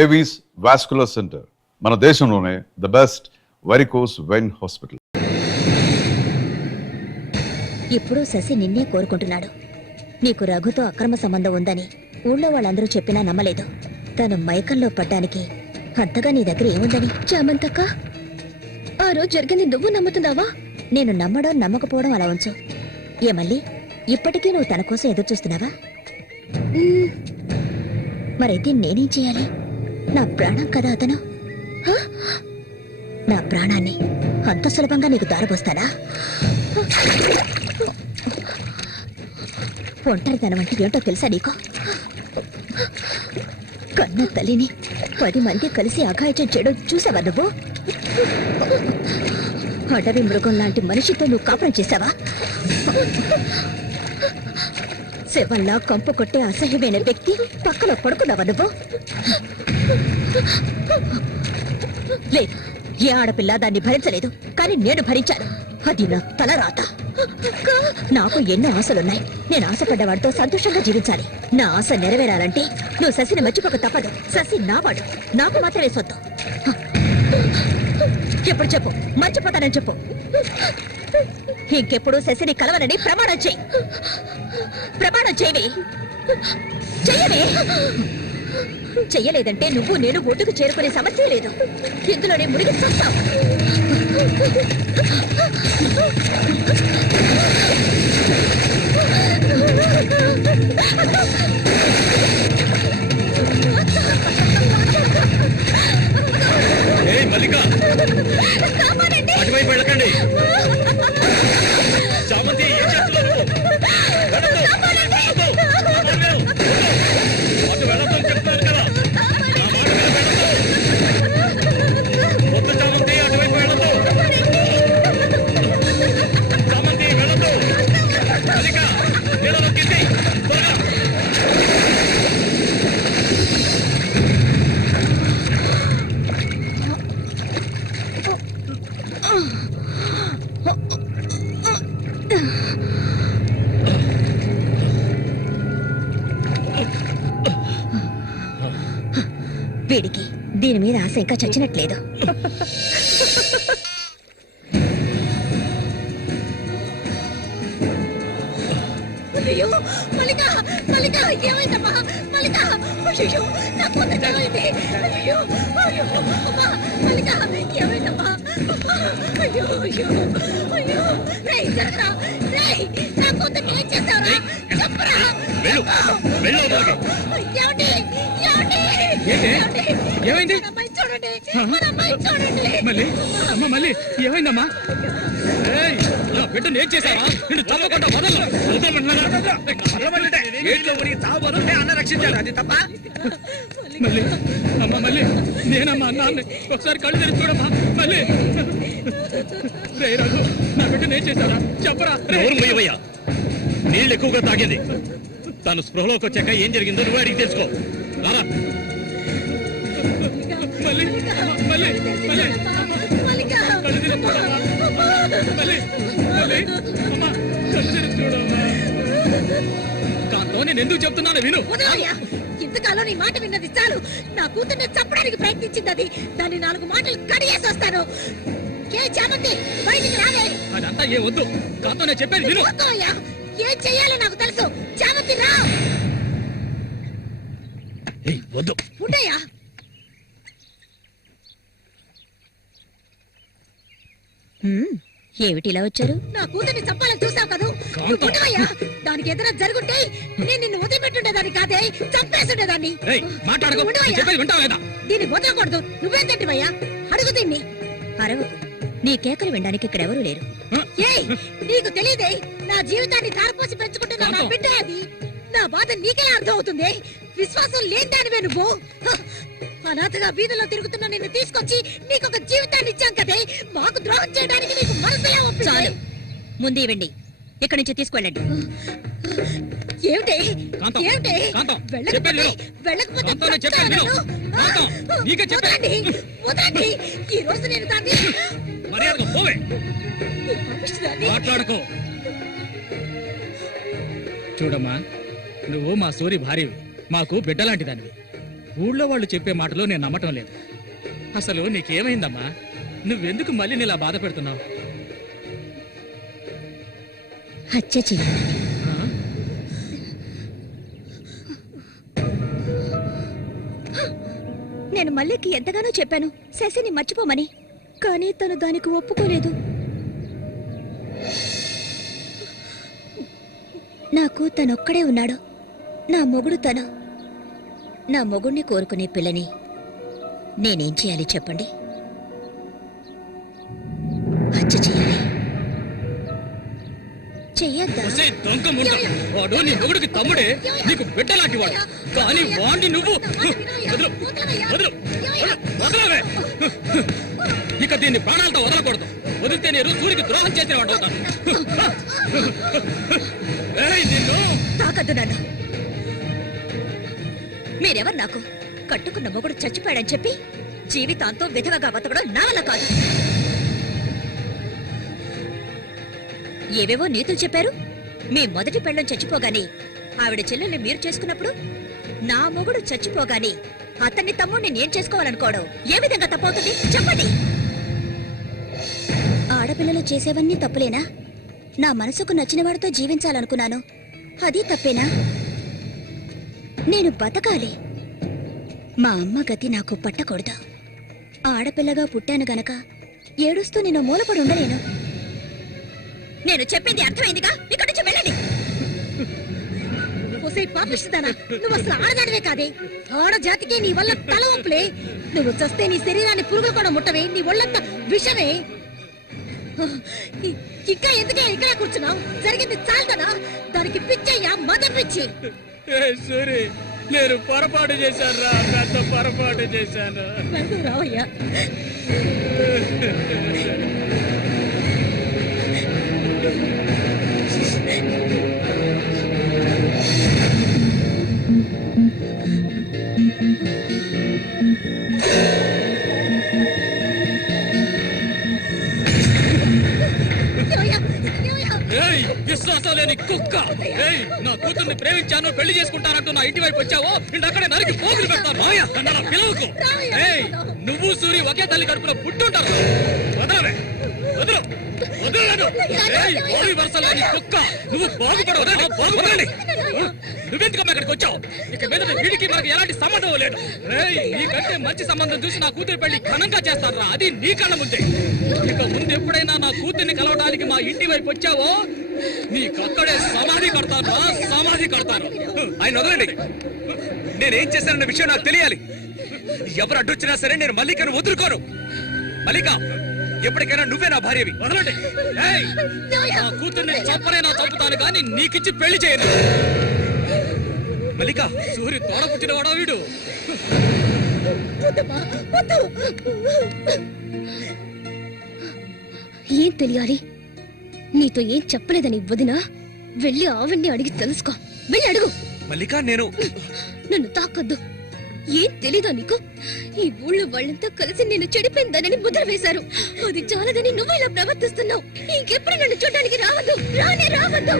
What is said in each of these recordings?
Avis vascular centre మన దేశంలోనే the best varicose vein hospital. ఇప్పుడు శశి నిన్నే కోరుకుంటున్నాడు. నీకు రఘుతో అక్రమ సంబంధం ఉందని ఊళ్ళో వాళ్ళందరూ చెప్పినా నమ్మలేదు. తను మైకంలో పడ్డానికి అంతగా నీ దగ్గర ఏముందని? చామంతక్క, ఆ రోజు జరిగింది నువ్వు నమ్ముతున్నావా? నేను నమ్మడం నమ్మకపోవడం అలా ఉంచు. ఏమల్లి, ఇప్పటికీ నువ్వు తన కోసం ఎదురు చూస్తున్నావా? మరైతే నేనేం చేయాలి? నా ప్రాణం కదా అతను. నా ప్రాణాన్ని అంత సులభంగా నీకు దారబోస్తానా? ఒంటరితనం అంటే ఏంటో తెలుసా నీకు? కన్న తల్లిని 10 మంది కలిసి అఘాయిత్యం చేయడం చూసావా నువ్వు? అడవి మృగం లాంటి మనిషితో నువ్వు కాపురం చేశావా? శవంలా కంపు కొట్టే అసహ్యమైన వ్యక్తి పక్కన పడుకున్నావా నువ్వు? లేదు, ఏ ఆడపిల్ల దాన్ని భరించలేదు, కానీ నేను భరించాను. అది నా తలరాత. నాకు ఎన్నో ఆశలున్నాయి. నేను ఆశపడ్డవాడితో సంతోషంగా జీవించాలి. నా ఆశ నెరవేరాలంటే నువ్వు శశిని మర్చిపోక తప్పదు. శశి నావాడు, నాకు మాత్రమే సొత్తు. ఎప్పుడు చెప్పు, మర్చిపోతానని చెప్పు. ఇంకెప్పుడు శశిని కలవనని ప్రమాణం చేయి. ప్రమాణం చేయవే. చెయ్యవే. చెయ్యలేదంటే నువ్వు నేను ఒడ్డుకు చేరుకునే సమస్య లేదు. ఇందులోనే మునిగి చూస్తావు. అటువైపు వెళ్ళకండి. చామంతి, ఏం చేస్తున్నారు? అటు వెళ్ళొద్దని చెప్తున్నారు కదా. వద్దు చామంతి, అటువైపు వెళ్ళొద్దు. చామంతి వెళ్ళొద్దు. మల్లిక, నీళ్ళలో కింది త్వరగా. వీడికి దీని మీద ఆశ ఇంకా చచ్చినట్లేదు. అయ్యో మల్లిక, మల్లిక, ఏమైందమ్మా? మల్లిక, అయ్యో నా కూతురు ఏమైంది? అయ్యో, అయ్యో అమ్మా, మల్లిక, ఏమైందమ్మా? అయ్యో, అయ్యో, అయ్యో, రేయ్ జరగరా, రేయ్ నా కూతురు ఏం చేస్తావురా? చెప్పరా. ఏమండి, ఏమండి, ఏమైంది? చూడండి, మన అమ్మాయి చూడండి. మళ్ళీ అమ్మ, మళ్ళీ ఏమైందమ్మా? బిడ్డను ఏం చేశావా? నిన్ను చల్లకుండా అన్న రక్షించాలి, అది తప్ప. మళ్ళీ అమ్మ, మళ్ళీ నేనమ్మా అన్నాన్ని ఒకసారి కళ్ళు తెరిచి చూడమ్మా. మళ్ళీ రే రఘు, నా బిడ్డను ఏం చేశారా? చెప్పరా. పోయవయ్యా, నీళ్ళు ఎక్కువగా తాగింది. తను స్పృహలోకి వచ్చాక ఏం జరిగిందో నువ్వు అడిగి తెలుసుకో. రారా. మళ్ళీ మళ్ళీ మళ్ళీ కాంతో నేను ఎందుకు చెప్తున్నాను విను. ఇంతకాలం నీ మాట విన్నది చాలు. నా కూతుర్ని చంపడానికి ప్రయత్నించింది అది. దాన్ని 4 మాటలు కడిగేసి వస్తాను. చామంతి, బయటికి రాలే. అదంతా ఏ వద్దు, కాంతో నేను చెప్పేది విను. ఏం చెయ్యాలో నాకు తెలుసు. చామంతి రా. వద్దు ఉండయ్యా. ఏమిటిలా వచ్చారు? నా కూతుర్ని చంపాలని చూసావు కదా. దానికి ఏదైనా జరుగుంటే నేను నిన్ను వదిలిపెట్టుండేదాన్ని కాదే, చంపేస్తుండేదాన్ని. దీన్ని వదలకూడదు. నువ్వేం తింటివయ్యా? అడుగు దీన్ని. అరవు. నీ కేకలు వినడానికి ఇక్కడ ఎవరూ లేరు. నీకు తెలియదే, నా జీవితాన్ని ధారపోసి పెంచుకుంటున్నా నా బిడ్డ. అది నా బాధ నీకెలా అర్థం అవుతుంది? విశ్వాసం లేదానివే నువ్వు. అనాథగా వీధిలో తిరుగుతున్నా నిన్ను తీసుకొచ్చి నీకొక జీవితాన్ని ఇచ్చాం కదే. మాకు ద్రోహం చేయడానికి నీకు మనసులే ఒప్పించాలి. ముందు ఇవ్వండి, ఇక్కడి నుంచి తీసుకెళ్ళండి. ఏమిటి ఏమిటి? వెళ్ళకపోతే వదలండి. ఈ రోజు నేను దాన్ని మాట్లాడుకో. చూడమ్మా, నువ్వు మా సూరి భార్యవి, మాకు బిడ్డలాంటి దానివి. ఊళ్ళో వాళ్ళు చెప్పే మాటలు నేను నమ్మటం లేదు. అసలు నీకేమైందమ్మా? నువ్వెందుకు మళ్ళీ ఇలా బాధ పెడుతున్నావు? హత్య చేయాలి. నేను మల్లికి ఎంతగానో చెప్పాను శశిని మర్చిపోమని, కానీ తను దానికి ఒప్పుకోలేదు. నాకు తనొక్కడే ఉన్నాడు, నా మొగుడు తను. నా మొగుడిని కోరుకునే పిల్లని నేనేం చేయాలి చెప్పండి? హత్య చేయాలి. చెయ్యొద్దా? ఒసేయ్ దొంగ ముండ, వాడు నీ మొగుడికి తమ్ముడే, నీకు బిడ్డ లాంటి వాడు. కానీ వాణ్ణి నువ్వు వదలు, వదలు, వదలవే. ఇక దీన్ని ప్రాణాలతో వదలకూడదు. వదిలితే నేను సూర్యుడికి ద్రోహం చేసిన వాడు అవుతాను. ఏయ్ నిన్ను! తాకద్దు నన్ను. మీరెవరు నాకు? కట్టుకున్న మొగుడు చచ్చిపోయాడని చెప్పి జీవితాంతం విధవగా బతకడం నా వల్ల కాదు. ఏవేవో నీతులు చెప్పారు. మీ మొదటి పెళ్ళం చచ్చిపోగానే ఆవిడ చెల్లెల్ని మీరు చేసుకున్నప్పుడు, నా మొగుడు చచ్చిపోగానే అతన్ని తమ్ముడిని నేను చేసుకోవాలనుకోవడం ఏ విధంగా తప్పవుతుంది చెప్పండి? ఆడపిల్లలు చేసేవన్నీ తప్పులేనా? నా మనసుకు నచ్చిన వాడితో జీవించాలనుకున్నాను, అది తప్పేనా? నేను బతకాలి. మా అమ్మ గతి నాకు పట్టకూడదు. ఆడపిల్లగా పుట్టాను గనక ఏడుస్తూ నేను మూలపడి ఉండలేను. నేను చెప్పింది అర్థమైందిగా? ఇక్కడి నుంచి వెళ్ళండి. పాపిస్తానా? నువ్వు అసలు ఆడదానివే కాదే. ఆడ జాతికి నీ వల్ల తల ఒప్పులే. నువ్వు చస్తే నీ శరీరాన్ని పురుగులు కూడా ముట్టవే. నీ ఒళ్ళంతా విషమే. ఇంకా ఎందుకే ఇక్కడ కూర్చున్నావు? జరిగింది చాలుదనా? దానికి పిచ్చయ్యా, మద పిచ్చి. సూరి, నేను పొరపాటు చేశాను రా, పెద్ద పొరపాటు చేశాను. రావయ్యా. విశ్వాసం లేని కుక్క! నా కూతుర్ని ప్రేమించాను, పెళ్లి చేసుకుంటానంటూ నా ఇంటి వైపు వచ్చావో అక్కడే నరికి పోగులు పెడతాను. పిలవకు. నువ్వు సూరి ఒకే తల్లి కడుపులో పుట్టుంటారు. వదలవే, వదలు, వదలలేదు. వరుస లేని కుక్క, నువ్వు బాగుపడవు. బాగుపడండి. నువ్వెందుకమ్మా ఇక్కడికి వచ్చావు? ఇక మీద వీడికి మనకి ఎలాంటి సంబంధం లేదు. నీకంటే మంచి సంబంధం చూసి నా కూతురు పెళ్లి ఘనంగా చేస్తాను రా, అది నీ కళ్ళ ముందే. ఇక ముందు ఎప్పుడైనా నా కూతుర్ని కలవడానికి మా ఇంటి వైపు వచ్చావో నీకక్కడే సమాధి కడతాను రా, సమాధి కడతాను. ఆయన వదలండి. నేనేం చేశానన్న విషయం నాకు తెలియాలి. ఎవరు అడ్డొచ్చినా సరే నేను మల్లికను వదులుకోను. మల్లిక, ఎప్పటికైనా నువ్వే నా భార్యవి. వదలండి. నా కూతుర్ని చంపనైనా చంపుతాను కానీ నీకిచ్చి పెళ్లి చేయను. మల్లిక, సూర్యు తోడ పుట్టిన వాడా వీడు? ఏం తెలియాలి? నీతో ఏం చెప్పలేదని వదినా, వెళ్ళి ఆవిడ్ని అడిగి తెలుసుకో. వెళ్ళి అడుగు. మల్లిక, నేను నన్ను తాకొద్దు. ఏం తెలీదా నీకు? ఈ ఊళ్ళో వాళ్ళంతా కలిసి నేను చెడిపోయిందనని ముద్ర వేశారు. అది చాలదని నువ్వు ఇలా ప్రవర్తిస్తున్నావు. ఇంకెప్పుడు నన్ను చూడడానికి రావద్దు, రానే రావద్దు.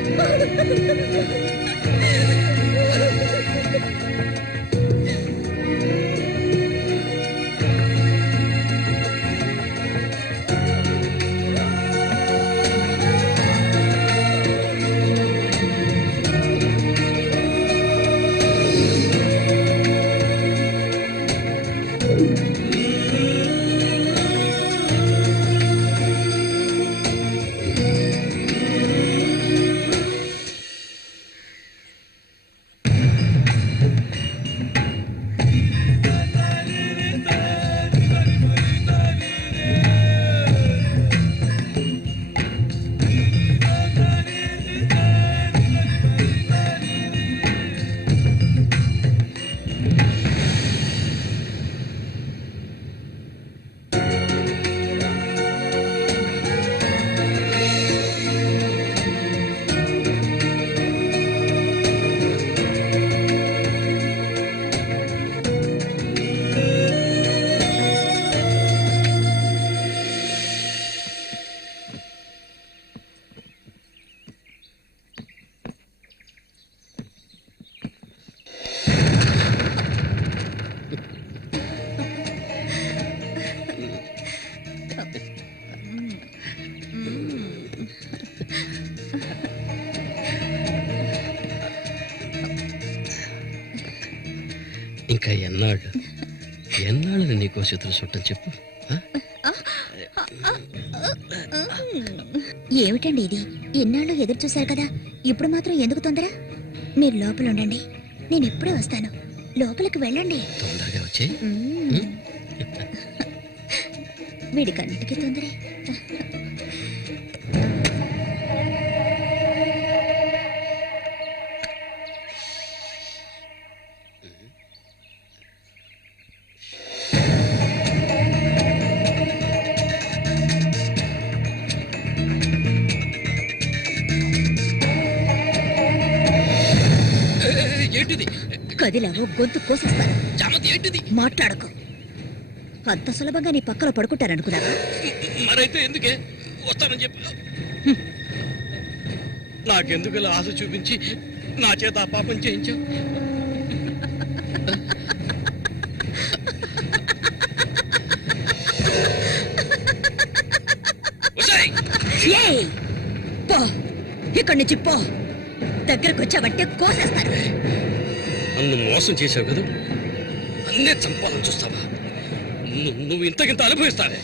ఎన్నాళ్ళు నీకో చేతులు చుట్టం చెప్పు. ఏమిటండి ఇది? ఎన్నాళ్ళు ఎదురు చూశారు కదా, ఇప్పుడు మాత్రం ఎందుకు తొందర? మీరు లోపల ఉండండి, నేను ఇప్పుడే వస్తాను. లోపలికి వెళ్ళండి. తొందరగా వచ్చే. వీడికన్నిటికీ తొందరే. ఏంటిది? కదిలావో గొంతు కోసేస్తాను. చామంతి ఏంటిది? మాట్లాడకు. అంత సులభంగా నీ పక్కలో పడుకుంటారనుకున్నావా? మరైతే ఎందుకే వస్తానని చెప్పి నాకెందుకు ఇలా ఆశ చూపించి నా చేత ఆ పాపం చేయించావు? ఏయ్! పో, ఇక్కడి నుంచి పో. దగ్గరకు వచ్చావంటే కోసేస్తాను. నన్ను మోసం చేశావు కదా, అన్నే చంపాలని చూస్తావా? నువ్వు ఇంతకింత అనుభవిస్తావే.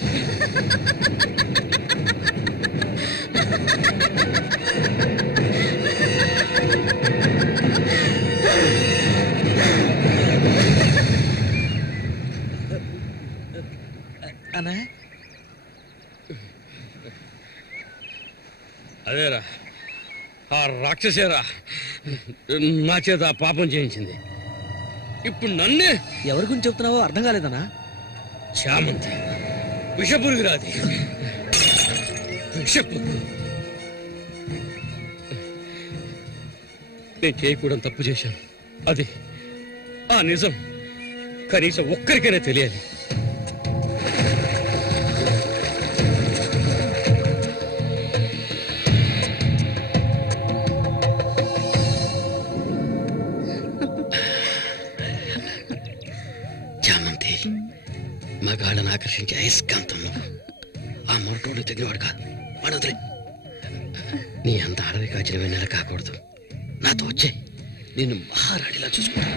అన్నా అదేరా, ఆ రాక్షసేరా నా చేత ఆ పాపం చేయించింది. ఇప్పుడు నన్నే. ఎవరి గురించి చెప్తున్నావో అర్థం కాలేదనా? చామంతి విషపురుగురాది. విషపురుగు. నేను చేయకూడదు తప్పు చేశాను. అది ఆ నిజం కనీసం ఒక్కరికైనా తెలియాలి. చామంతి మగాళ్ళను ఆకర్షించే అయస్కాంతం నువ్వు. ఆ మొరటోడు తెగినవాడు కాదు, వాడొదిలే. నీ అంత అడవి కాచిన వెన్నెల కాకూడదు. నాతో వచ్చే నిన్ను మహారాణిలా చూసుకుంటా.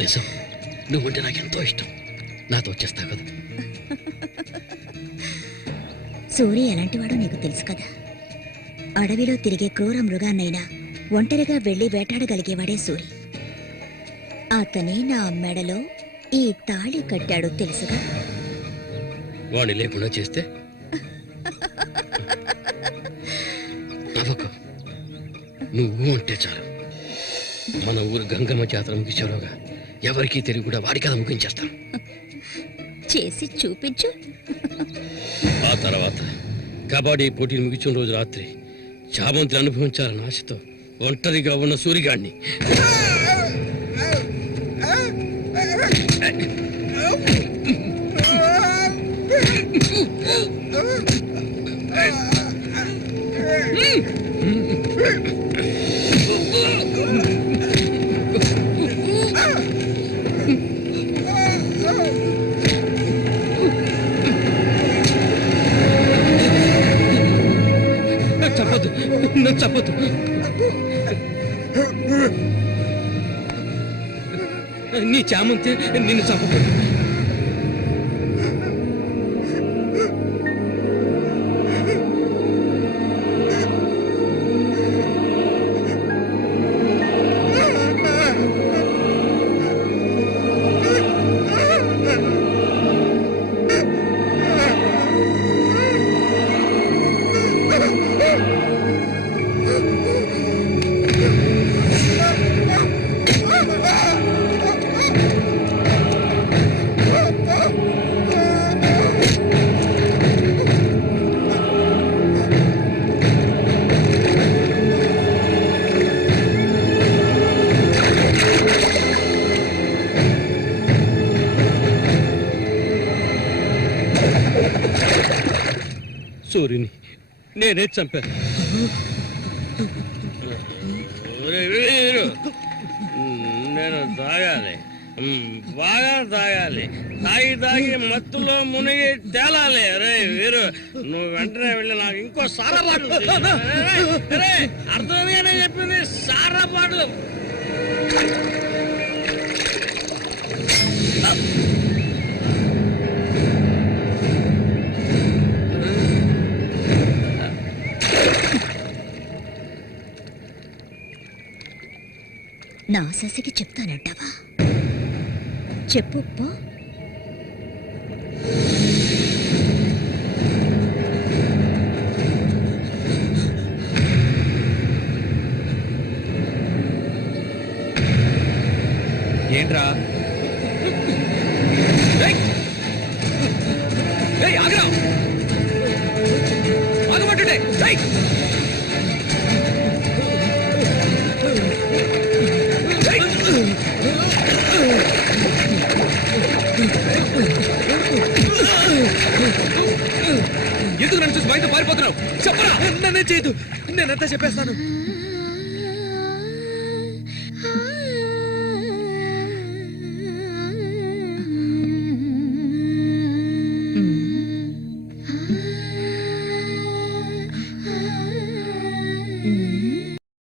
నిజం, నువ్వంటే నాకెంతో ఇష్టం. నాతో వచ్చేస్తావు కదా. సూర్య ఎలాంటివాడో నీకు తెలుసు కదా. అడవిలో తిరిగే క్రూర మృగాన్నైనా ఒంటరిగా వెళ్లి వేటాడగలిగేవాడే సూరి. అతనే నా మెడలో ఈ తాళి కట్టాడు, తెలుసుగా. వాణ్ణి లేకుండా చేస్తే నవ్వకు. నువ్వు అంటే చాలు. మన ఊరు గంగమ్మ జాతర ముగించేలోగా ఎవరికీ తెలివి కూడా వాడి కథ ముగించేస్తాం. చేసి చూపించు. ఆ తర్వాత కబడ్డీ పోటీలు ముగించిన రోజు రాత్రి చామంతిని అనుభవించాలని ఆశతో ఒంటరిగా ఉన్న సూరిగాడిని చెప్పదు, నన్ను చెప్పదు. నీ చామంతి నిన్ను చంపదు. సూర్యుని నేనే చంపాను. నేను తాగాలి, బాగా తాగాలి. తాగి మత్తులో మునిగి తేలాలి. రే వీరు, నువ్వు వెంటనే వెళ్ళి నాకు ఇంకో సారా బాటలు అర్థమేనే చెప్పింది. సారా బాటలు నా శశికి చెప్తానంటావా? చెప్పు పో. ఏంట్రా ఆగరా ఆగమంటుండే ఎందుకు నన్ను చూసి బయట పారిపోతున్నావు? చెప్పరా. నన్నే చేయదు, నేనంతా చెప్పేస్తాను.